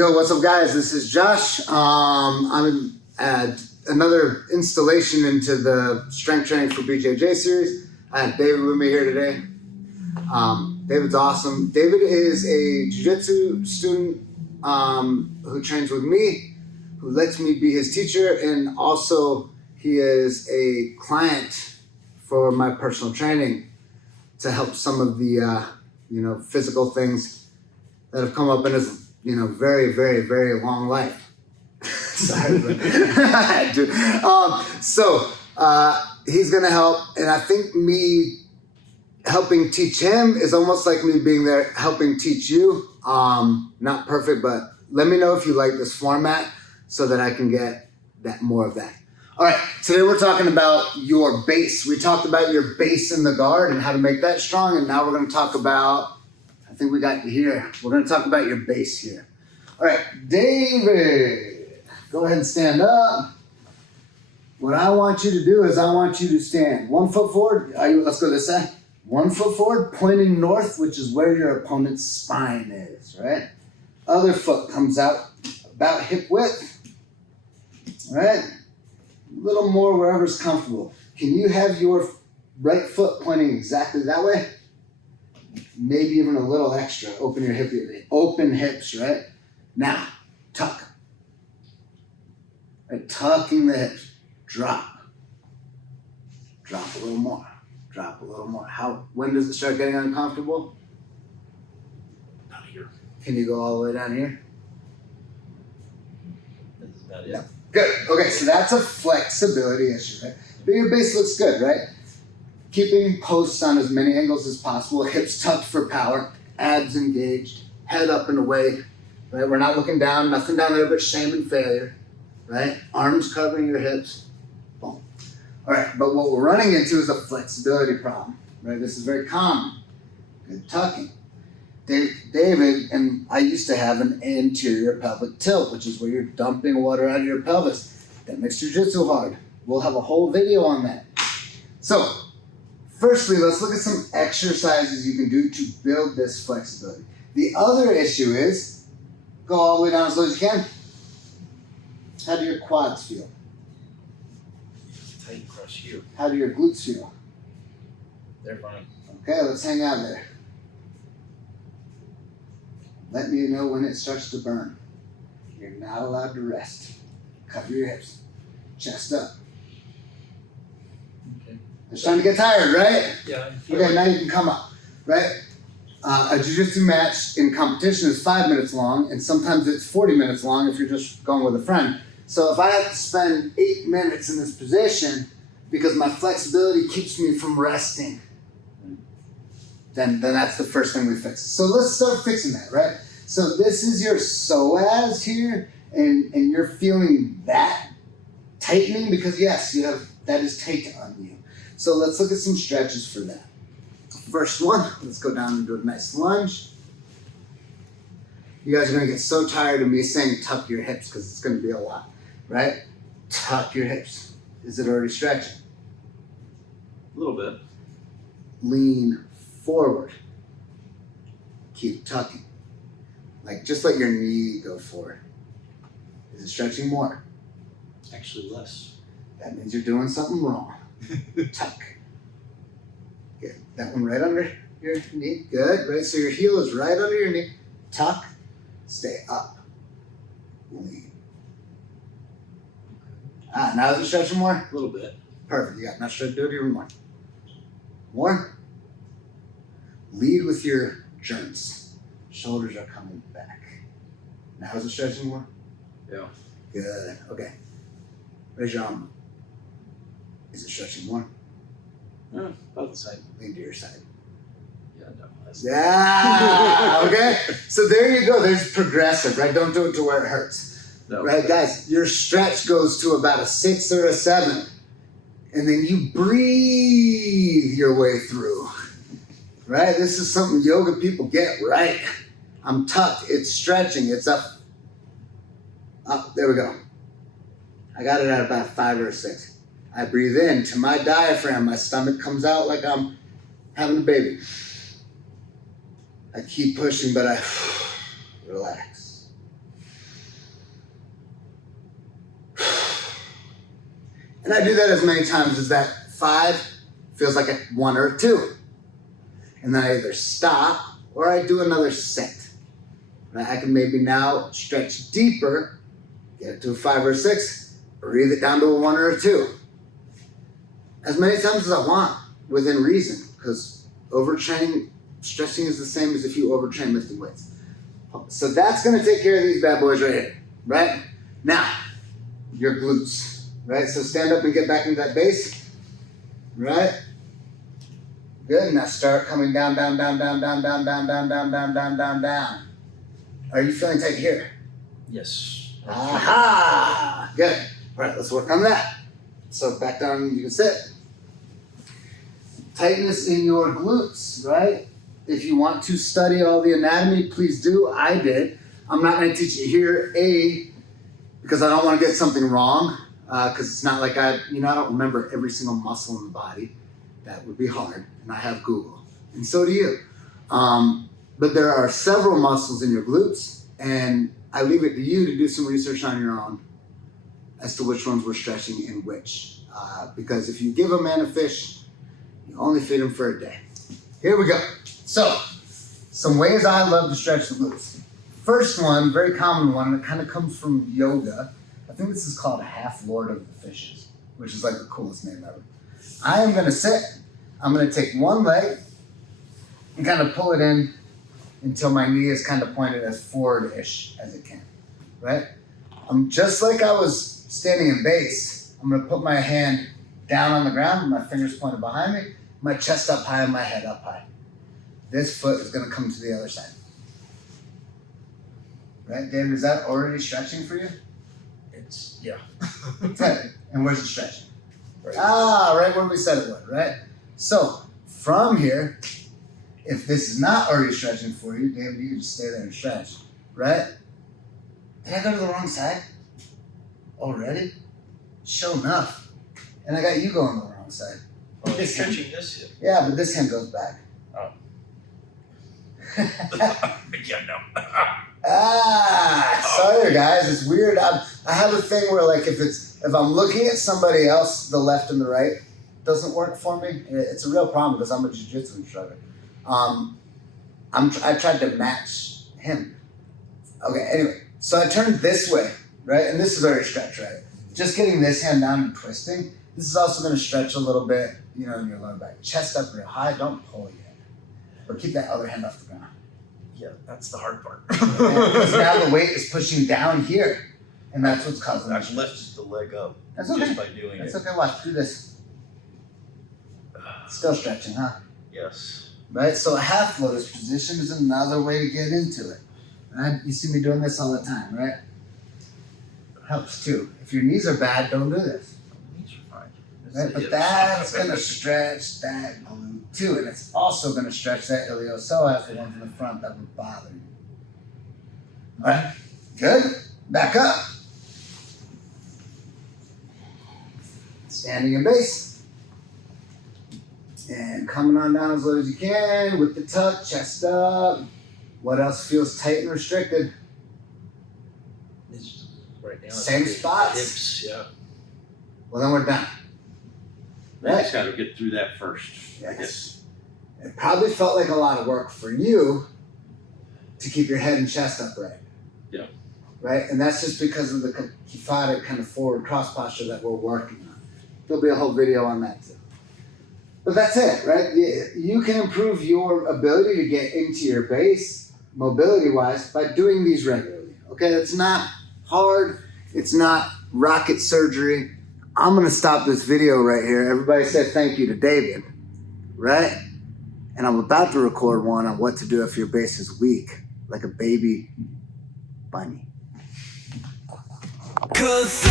Yo, what's up, guys? This is Josh. I'm at another installation into the strength training for BJJ series. I have David with me here today. David's awesome. David is a jiu-jitsu student who trains with me, who lets me be his teacher, and also he is a client for my personal training to help some of the physical things that have come up in his very, very, very long life. Sorry, but he's gonna help, and I think me helping teach him is almost like me being there helping teach you. Not perfect, but let me know if you like this format so that I can get more of that. All right, today we're talking about your base. We talked about your base in the guard and how to make that strong, and now we're gonna talk about, I think we got here. We're gonna talk about your base here. All right, David, go ahead and stand up. What I want you to do is I want you to stand 1 foot forward. Let's go this side. 1 foot forward, pointing north, which is where your opponent's spine is, right? Other foot comes out about hip width, right? A little more wherever's comfortable. Can you have your right foot pointing exactly that way? Maybe even a little extra. Open your hip, open hips, right? Now, tuck. Right, tucking the hips. Drop. Drop a little more. Drop a little more. When does it start getting uncomfortable? Down here. Can you go all the way down here? That's about it. Yeah. Good. Okay, so that's a flexibility issue, right? But your base looks good, right? Keeping posts on as many angles as possible, hips tucked for power, abs engaged, head up and away, right? We're not looking down, nothing down there but shame and failure, right? Arms covering your hips, boom. All right, but what we're running into is a flexibility problem, right? This is very common. Good tucking. David and I used to have an anterior pelvic tilt, which is where you're dumping water out of your pelvis. That makes jiu-jitsu hard. We'll have a whole video on that. So, firstly, let's look at some exercises you can do to build this flexibility. The other issue is, go all the way down as low as you can. How do your quads feel? Tight across here. How do your glutes feel? They're fine. Okay, let's hang out there. Let me know when it starts to burn. You're not allowed to rest. Cover your hips. Chest up. Okay. It's time to get tired, right? Yeah. Okay, now you can come up, right? A jiu-jitsu match in competition is 5 minutes long, and sometimes it's 40 minutes long if you're just going with a friend. So if I have to spend 8 minutes in this position because my flexibility keeps me from resting, then that's the first thing we fix. So let's start fixing that, right? So this is your psoas here, and you're feeling that tightening because yes, that is tight on you. So let's look at some stretches for that. First one, let's go down and do a nice lunge. You guys are gonna get so tired of me saying tuck your hips because it's gonna be a lot, right? Tuck your hips. Is it already stretching? A little bit. Lean forward. Keep tucking. Just let your knee go forward. Is it stretching more? Actually less. That means you're doing something wrong. Tuck. Get that one right under your knee. Good, right? So your heel is right under your knee. Tuck. Stay up. Lean. Now is it stretching more? A little bit. Perfect. You got enough stretch. Do it even more. More. Lead with your joints. Shoulders are coming back. Now is it stretching more? Yeah. Good. Okay. Raise your arm. Is it stretching more? About the same. Lean to your side. Yeah, definitely. Yeah. Okay. So there you go. There's progressive, right? Don't do it to where it hurts. No. Right, guys? Your stretch goes to about a 6 or a 7. And then you breathe your way through. Right? This is something yoga people get right. I'm tucked. It's stretching. It's up. Up. There we go. I got it at about 5 or a 6. I breathe in to my diaphragm. My stomach comes out like I'm having a baby. I keep pushing, but I relax. And I do that as many times as that 5 feels like a 1 or a 2. And then I either stop or I do another set. And I can maybe now stretch deeper, get it to a 5 or a 6, breathe it down to a 1 or a 2. As many times as I want, within reason, because overtraining, stretching is the same as if you overtrain lifting weights. So that's gonna take care of these bad boys right here, right? Now, your glutes, right? So stand up and get back into that base, right? Good, now start coming down, down, down, down, down, down, down, down, down, down, down, down, down. Are you feeling tight here? Yes. Aha! Good. All right, let's work on that. So back down, you can sit. Tightness in your glutes, right? If you want to study all the anatomy, please do. I did. I'm not going to teach you here, because I don't want to get something wrong, because it's not like I don't remember every single muscle in the body. That would be hard, and I have Google, and so do you. But there are several muscles in your glutes, and I leave it to you to do some research on your own as to which ones we're stretching and which. Because if you give a man a fish, you only feed him for a day. Here we go. So, some ways I love to stretch the glutes. First one, very common one, and it kind of comes from yoga. I think this is called a half lord of the fishes, which is like the coolest name ever. I am gonna sit, I'm gonna take one leg and kind of pull it in until my knee is kind of pointed as forward-ish as it can, right? Just like I was standing in base, I'm gonna put my hand down on the ground, my fingers pointed behind me, my chest up high and my head up high. This foot is gonna come to the other side. Right, David, is that already stretching for you? It's, yeah. Good. And where's the stretching? Right. Right where we said it would, right? So, from here, if this is not already stretching for you, David, you can just stay there and stretch, right? Did I go to the wrong side? Already? Sure enough. And I got you going to the wrong side. Oh, you're stretching this hip. Yeah, but this hand goes back. Oh. Yeah, no. Sorry guys, it's weird. I have a thing where like if I'm looking at somebody else, the left and the right doesn't work for me. It's a real problem because I'm a jiu-jitsu instructor. I tried to match him. Okay, anyway, so I turned this way, right? And this is already stretched, right? Just getting this hand down and twisting. This is also going to stretch a little bit, in your lower back. Chest up real high, don't pull yet. Or keep that other hand off the ground. Yeah, that's the hard part. Because now the weight is pushing down here. And that's what's causing I've lifted the leg up That's okay. just by doing That's it. okay, watch, do this. Still stretching, huh? Yes. Right, so a half lotus position is another way to get into it. Right? You see me doing this all the time, right? Helps too. If your knees are bad, don't do this. Knees are fine. Right? But that's gonna stretch that glute too, and it's also gonna stretch that iliopsoas, the one from the front that would bother you. All right, good. Back up. Standing in base. And coming on down as low as you can with the tuck, chest up. What else feels tight and restricted? It's right now. Same it's spots. Hips, yeah. Well, then we're done. I just got to get through that first. I Yes. guess. It probably felt like a lot of work for you to keep your head and chest upright. Yeah. Right? And that's just because of the kyphotic kind of forward cross posture that we're working on. There'll be a whole video on that too. But that's it, right? You can improve your ability to get into your base, mobility-wise, by doing these regularly. Okay, it's not hard. It's not rocket surgery. I'm going to stop this video right here. Everybody said thank you to David, right? And I'm about to record one on what to do if your base is weak, like a baby bunny. 'Cause